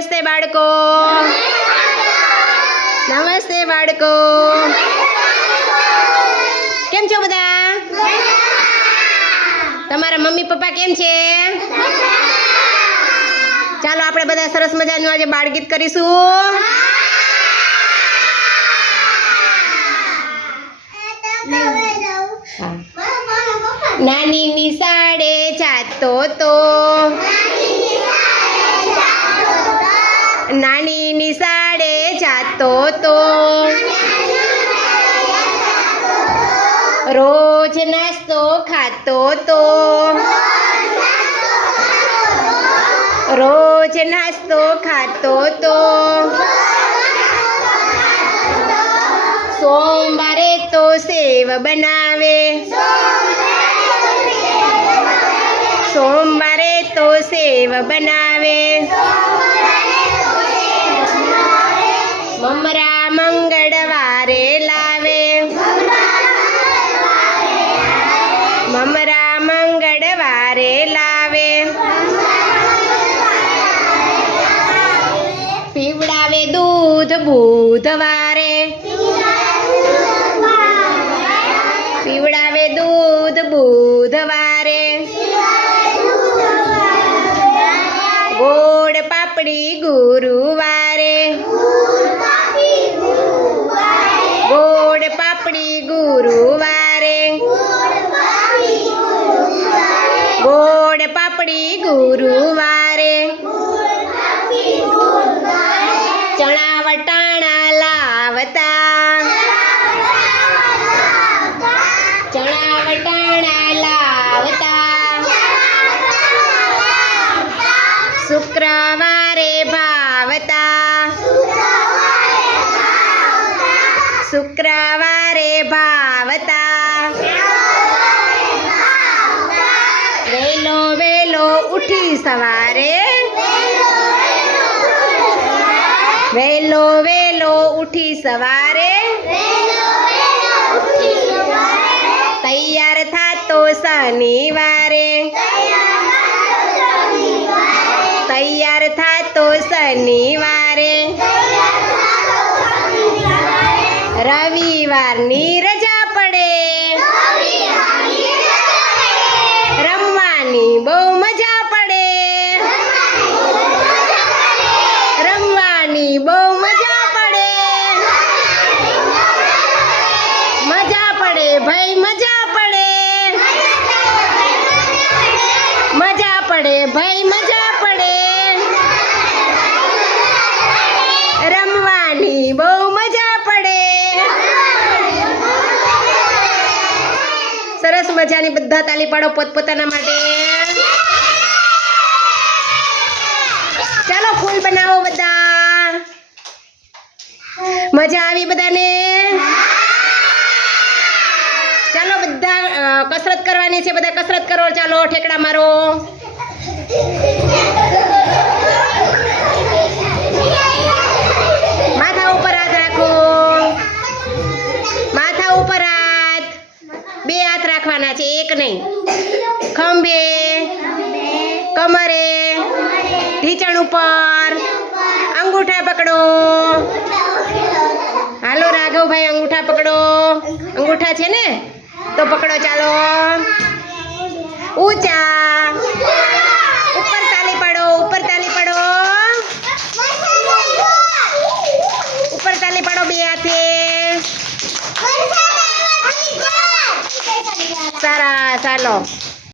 નમસ્તે બાળકો. નમસ્તે બાળકો. કેમ છો બધા? તમારા મમ્મી પપ્પા કેમ છે? ચાલો આપણે બધા સરસ મજાનું આજે બાળ ગીત કરીશું. નાની નિશાળે જાતો તો, નાની નિશાળે જાતો તો, રોજ નાસ્તો ખાતો તો, રોજ નાસ્તો ખાતો તો, સોમવારે તો સેવ બનાવે, સોમવારે તો સેવ બનાવે, મમરા મંગળવારે લાવે, મમરા મંગળવારે લાવે, પીવડાવે દૂધ બુધવારે, પીવડાવે દૂધ બુધવારે, ગોળ પાપડી ગુરુવારે, ગોળ પાપડી ગુરુવારે, ગોળ પાપડી ગુરુવારે, ચણા વટાણા લાવતા, ચણા વટાણા લાવતા, શુક્રવારે ભાવતા, શુક્રવારે ભાવતા, વેલો વેલો ઉઠી સવારે, વેલો વેલો ઉઠી સવારે, તૈયાર થાતો શનિવારે, તૈયાર થાતો શનિવારે, રવિવારની રજા પડે, રમવાની બહુ મજા પડે, રમવાની બહુ મજા પડે, મજા પડે ભાઈ મજા પડે, મજા પડે ભાઈ મજા પડે, રમવાની બહુ મજા પડે. સરસ મજાની બધા તાલી પાડો પોતપોતાના માટે. ચાલો ફૂલ બનાવો બધા. મજા આવી બધાને? ચાલો બધા કસરત કરવાની છે, બધા કસરત કરો. ચાલો ઠેકડા મારો. માથા ઉપર હાથ રાખો, માથા ઉપર હાથ, બે હાથ રાખવાના છે, એક નહીં. ખંભે, કમરે, ઢીચણ ઉપર, અંગૂઠા પકડો. હાલો રાઘવભાઈ અંગૂઠા પકડો. અંગૂઠા છે ને તો પકડો. ચાલો ઊંચા, ઉપર તાલી પાડો, ઉપર તાલી પાડો, ઉપર તાલી પાડો બે હાથે. સારા ચાલો.